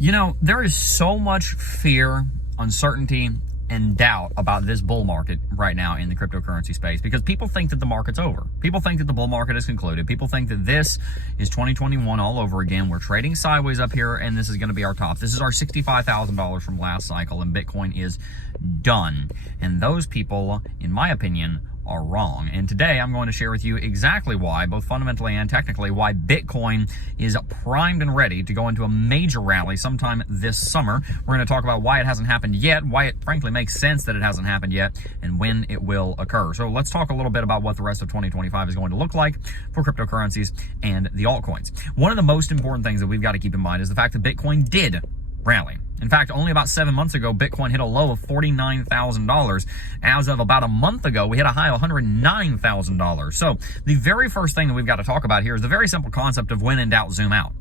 You know, there is so much fear, uncertainty, and doubt about this bull market right now in the cryptocurrency space because people think that the market's over. People think that the bull market is concluded. People think that this is 2021 all over again. We're trading sideways up here, and this is going to be our top. This is our $65,000 from last cycle, and Bitcoin is done. And those people, in my opinion, are wrong. And today I'm going to share with you exactly why, both fundamentally and technically, why Bitcoin is primed and ready to go into a major rally sometime this summer. We're going to talk about why it hasn't happened yet, why it frankly makes sense that it hasn't happened yet, and when it will occur. So let's talk a little bit about what the rest of 2025 is going to look like for cryptocurrencies and the altcoins. One of the most important things that we've got to keep in mind is the fact that Bitcoin did rally. In fact, only about 7 months ago, Bitcoin hit a low of $49,000. As of about a month ago, we hit a high of $109,000. So the very first thing that we've got to talk about here is the very simple concept of when in doubt, zoom out.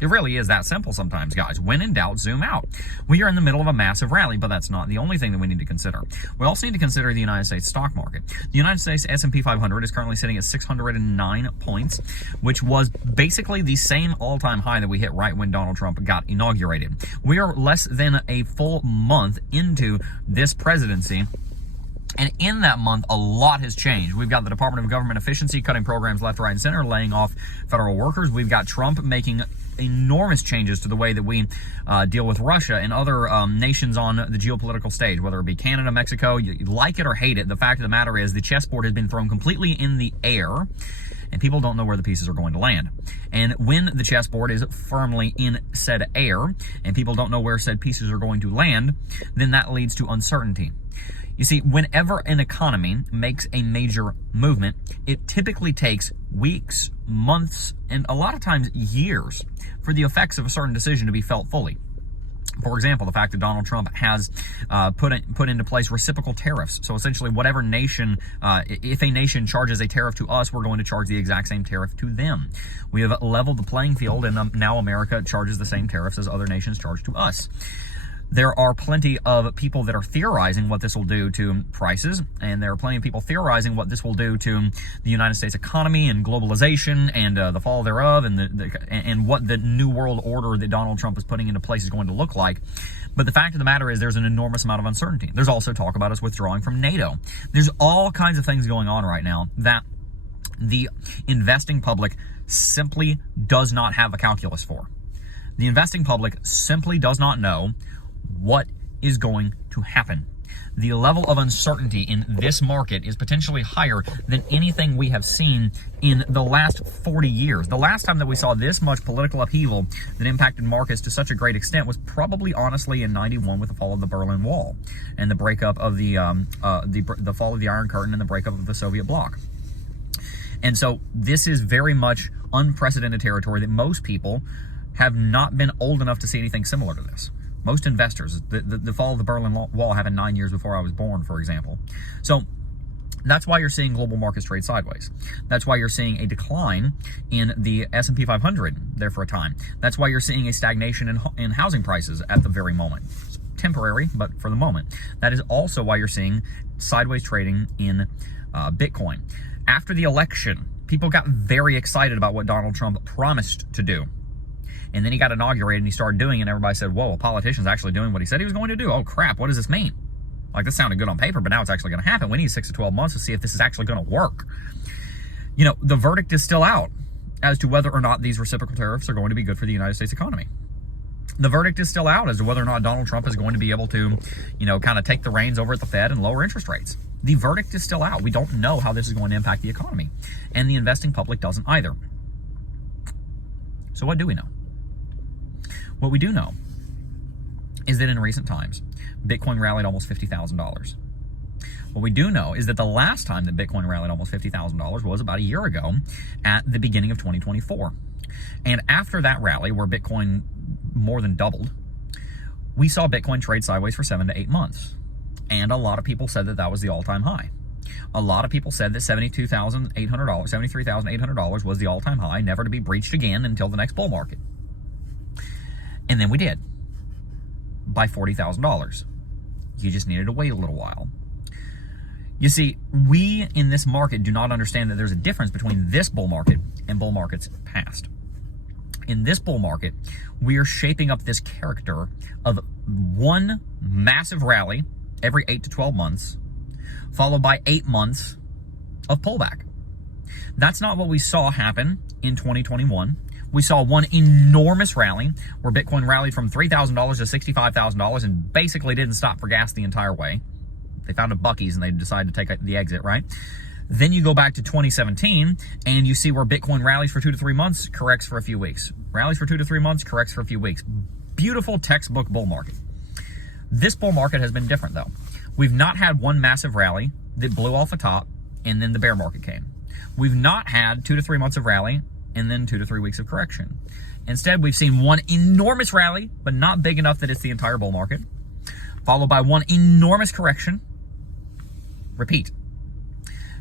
It really is that simple sometimes, guys. When in doubt, zoom out. We are in the middle of a massive rally, but that's not the only thing that we need to consider. We also need to consider the United States stock market. The United States S&P 500 is currently sitting at 609 points, which was basically the same all-time high that we hit right when Donald Trump got inaugurated. We are less than a full month into this presidency. And in that month, a lot has changed. We've got the Department of Government Efficiency cutting programs left, right, and center, laying off federal workers. We've got Trump making enormous changes to the way that we deal with Russia and other nations on the geopolitical stage, whether it be Canada, Mexico. You like it or hate it, the fact of the matter is the chessboard has been thrown completely in the air, and people don't know where the pieces are going to land. And when the chessboard is firmly in said air, and people don't know where said pieces are going to land, then that leads to uncertainty. You see, whenever an economy makes a major movement, it typically takes weeks, months, and a lot of times years for the effects of a certain decision to be felt fully. For example, the fact that Donald Trump has put into place reciprocal tariffs. So essentially, whatever nation, if a nation charges a tariff to us, we're going to charge the exact same tariff to them. We have leveled the playing field, and now America charges the same tariffs as other nations charge to us. There are plenty of people that are theorizing what this will do to prices, and there are plenty of people theorizing what this will do to the United States economy and globalization and the fall thereof, and what the new world order that Donald Trump is putting into place is going to look like. But the fact of the matter is there's an enormous amount of uncertainty. There's also talk about us withdrawing from NATO. There's all kinds of things going on right now that the investing public simply does not have a calculus for. The investing public simply does not know what is going to happen. The level of uncertainty in this market is potentially higher than anything we have seen in the last 40 years. The last time that we saw this much political upheaval that impacted markets to such a great extent was probably, honestly, in '91 with the fall of the Berlin Wall and the breakup of the fall of the Iron Curtain and the breakup of the Soviet bloc. And so this is very much unprecedented territory that most people have not been old enough to see anything similar to this. Most investors, the fall of the Berlin Wall happened 9 years before I was born, for example. So that's why you're seeing global markets trade sideways. That's why you're seeing a decline in the S&P 500 there for a time. That's why you're seeing a stagnation in housing prices at the very moment. It's temporary, but for the moment. That is also why you're seeing sideways trading in Bitcoin. After the election, people got very excited about what Donald Trump promised to do. And then he got inaugurated and he started doing it, and everybody said, whoa, a politician's actually doing what he said he was going to do. Oh, crap, what does this mean? Like, this sounded good on paper, but now it's actually going to happen. We need 6 to 12 months to see if this is actually going to work. You know, the verdict is still out as to whether or not these reciprocal tariffs are going to be good for the United States economy. The verdict is still out as to whether or not Donald Trump is going to be able to, you know, kind of take the reins over at the Fed and lower interest rates. The verdict is still out. We don't know how this is going to impact the economy, and the investing public doesn't either. So what do we know? What we do know is that in recent times, Bitcoin rallied almost $50,000. What we do know is that the last time that Bitcoin rallied almost $50,000 was about a year ago at the beginning of 2024. And after that rally, where Bitcoin more than doubled, we saw Bitcoin trade sideways for 7 to 8 months. And a lot of people said that that was the all-time high. A lot of people said that $73,800 was the all-time high, never to be breached again until the next bull market. And then we did, by $40,000. You just needed to wait a little while. You see, we in this market do not understand that there's a difference between this bull market and bull markets past. In this bull market, we are shaping up this character of one massive rally every 8 to 12 months, followed by 8 months of pullback. That's not what we saw happen in 2021. We saw one enormous rally where Bitcoin rallied from $3,000 to $65,000 and basically didn't stop for gas the entire way. They found a Buc-ee's and they decided to take the exit, right? Then you go back to 2017 and you see where Bitcoin rallies for 2 to 3 months, corrects for a few weeks. Rallies for 2 to 3 months, corrects for a few weeks. Beautiful textbook bull market. This bull market has been different though. We've not had one massive rally that blew off the top and then the bear market came. We've not had 2 to 3 months of rally and then 2 to 3 weeks of correction. Instead, we've seen one enormous rally, but not big enough that it's the entire bull market, followed by one enormous correction. Repeat.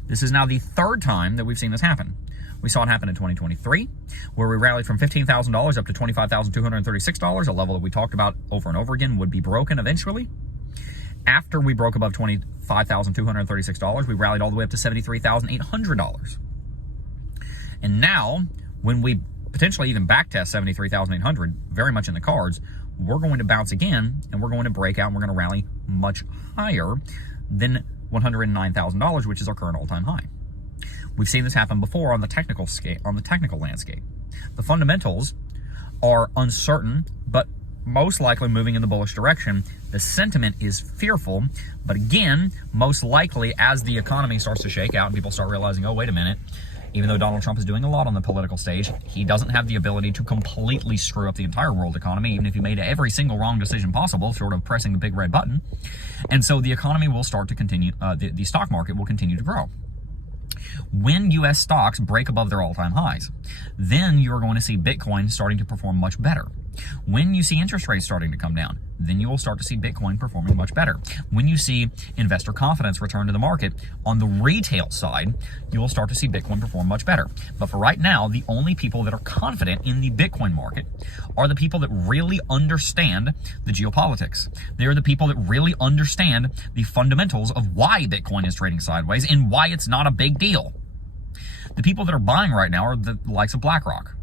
This is now the third time that we've seen this happen. We saw it happen in 2023, where we rallied from $15,000 up to $25,236, a level that we talked about over and over again would be broken eventually. After we broke above $25,236, we rallied all the way up to $73,800. And now, when we potentially even backtest $73,800, very much in the cards, we're going to bounce again, and we're going to break out, and we're going to rally much higher than $109,000, which is our current all-time high. We've seen this happen before on the technical scale, on the technical landscape. The fundamentals are uncertain, but most likely moving in the bullish direction. The sentiment is fearful, but again, most likely as the economy starts to shake out and people start realizing, oh, wait a minute, even though Donald Trump is doing a lot on the political stage, he doesn't have the ability to completely screw up the entire world economy, even if he made every single wrong decision possible, sort of pressing the big red button. And so the economy will start to continue, the stock market will continue to grow. When U.S. stocks break above their all-time highs, then you're going to see Bitcoin starting to perform much better. When you see interest rates starting to come down, then you will start to see Bitcoin performing much better. When you see investor confidence return to the market on the retail side, you will start to see Bitcoin perform much better. But for right now, the only people that are confident in the Bitcoin market are the people that really understand the geopolitics. They're the people that really understand the fundamentals of why Bitcoin is trading sideways and why it's not a big deal. The people that are buying right now are the likes of BlackRock.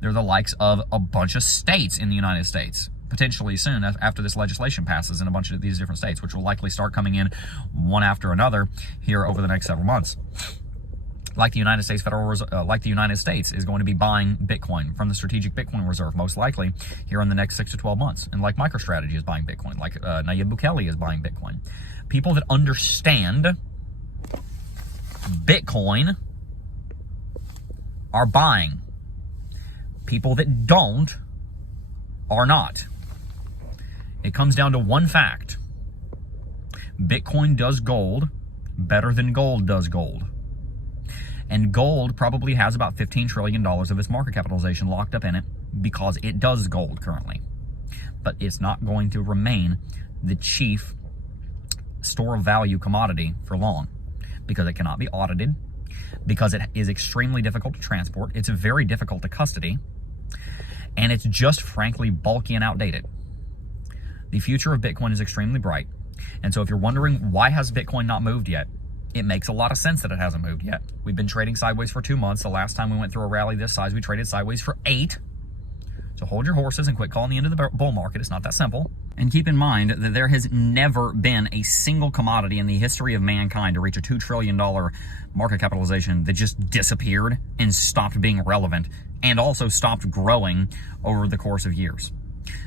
They're the likes of a bunch of states in the United States, potentially soon after this legislation passes in a bunch of these different states, which will likely start coming in one after another here over the next several months. Like the United States Federal Reserve, like the United States is going to be buying Bitcoin from the Strategic Bitcoin Reserve, most likely here in the next 6 to 12 months. And like MicroStrategy is buying Bitcoin, like Nayib Bukele is buying Bitcoin. People that understand Bitcoin are buying. People that don't are not. It comes down to one fact. Bitcoin does gold better than gold does gold. And gold probably has about $15 trillion of its market capitalization locked up in it because it does gold currently. But it's not going to remain the chief store of value commodity for long because it cannot be audited, because it is extremely difficult to transport. It's very difficult to custody. And it's just frankly bulky and outdated. The future of Bitcoin is extremely bright. And so if you're wondering why has Bitcoin not moved yet, it makes a lot of sense that it hasn't moved yet. We've been trading sideways for 2 months. The last time we went through a rally this size, we traded sideways for 8. So hold your horses and quit calling the end of the bull market. It's not that simple. And keep in mind that there has never been a single commodity in the history of mankind to reach a $2 trillion market capitalization that just disappeared and stopped being relevant and also stopped growing over the course of years.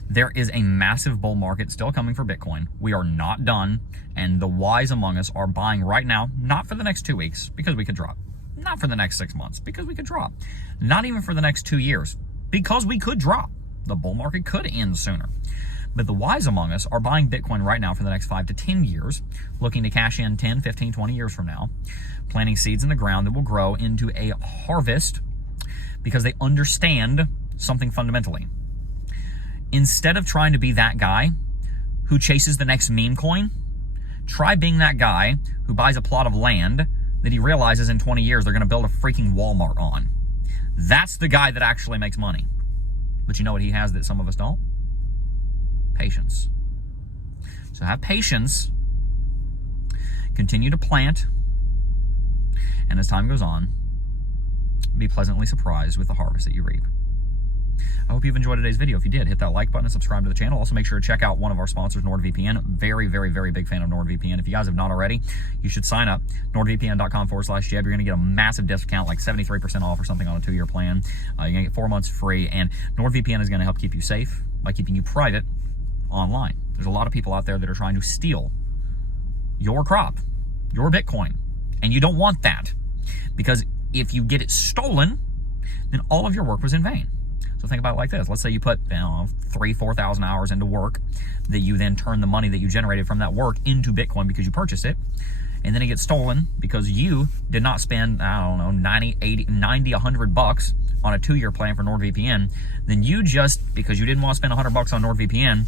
There is a massive bull market still coming for Bitcoin. We are not done, and the wise among us are buying right now, not for the next 2 weeks, because we could drop. Not for the next 6 months, because we could drop. Not even for the next 2 years, because we could drop. The bull market could end sooner. But the wise among us are buying Bitcoin right now for the next 5 to 10 years, looking to cash in 10, 15, 20 years from now, planting seeds in the ground that will grow into a harvest because they understand something fundamentally. Instead of trying to be that guy who chases the next meme coin, try being that guy who buys a plot of land that he realizes in 20 years they're going to build a freaking Walmart on. That's the guy that actually makes money. But you know what he has that some of us don't? Patience. So have patience, continue to plant, and as time goes on, be pleasantly surprised with the harvest that you reap. I hope you've enjoyed today's video. If you did, hit that like button and subscribe to the channel. Also, make sure to check out one of our sponsors, NordVPN. Very, very, very big fan of NordVPN. If you guys have not already, you should sign up. NordVPN.com/Jeb. You're going to get a massive discount, like 73% off or something on a 2-year plan. You're going to get 4 months free. And NordVPN is going to help keep you safe by keeping you private online. There's a lot of people out there that are trying to steal your crop, your Bitcoin. And you don't want that, because if you get it stolen, then all of your work was in vain. So think about it like this. Let's say you put 3,000-4,000 hours into work, that you then turn the money that you generated from that work into Bitcoin because you purchased it, and then it gets stolen because you did not spend, I don't know, 90, 80, 90, 100 bucks on a 2-year plan for NordVPN. Then you just, because you didn't want to spend 100 bucks on NordVPN,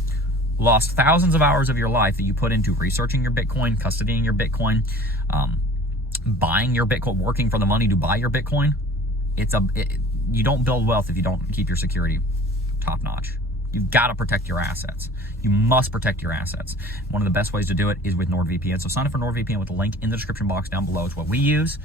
lost thousands of hours of your life that you put into researching your Bitcoin, custodying your Bitcoin, buying your Bitcoin, working for the money to buy your Bitcoin. You don't build wealth if you don't keep your security top notch. You've got to protect your assets. You must protect your assets. One of the best ways to do it is with NordVPN. So sign up for NordVPN with the link in the description box down below. It's what we use.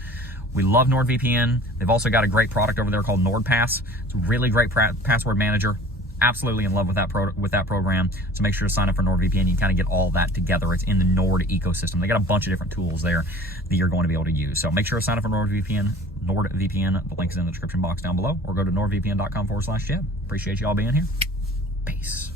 We love NordVPN. They've also got a great product over there called NordPass. It's a really great password manager. Absolutely in love with that program. So make sure to sign up for NordVPN. You kind of get all that together. It's in the Nord ecosystem. They got a bunch of different tools there that you're going to be able to use. So make sure to sign up for NordVPN. The link is in the description box down below, or go to nordvpn.com/Jeb. Appreciate you all being here. Peace.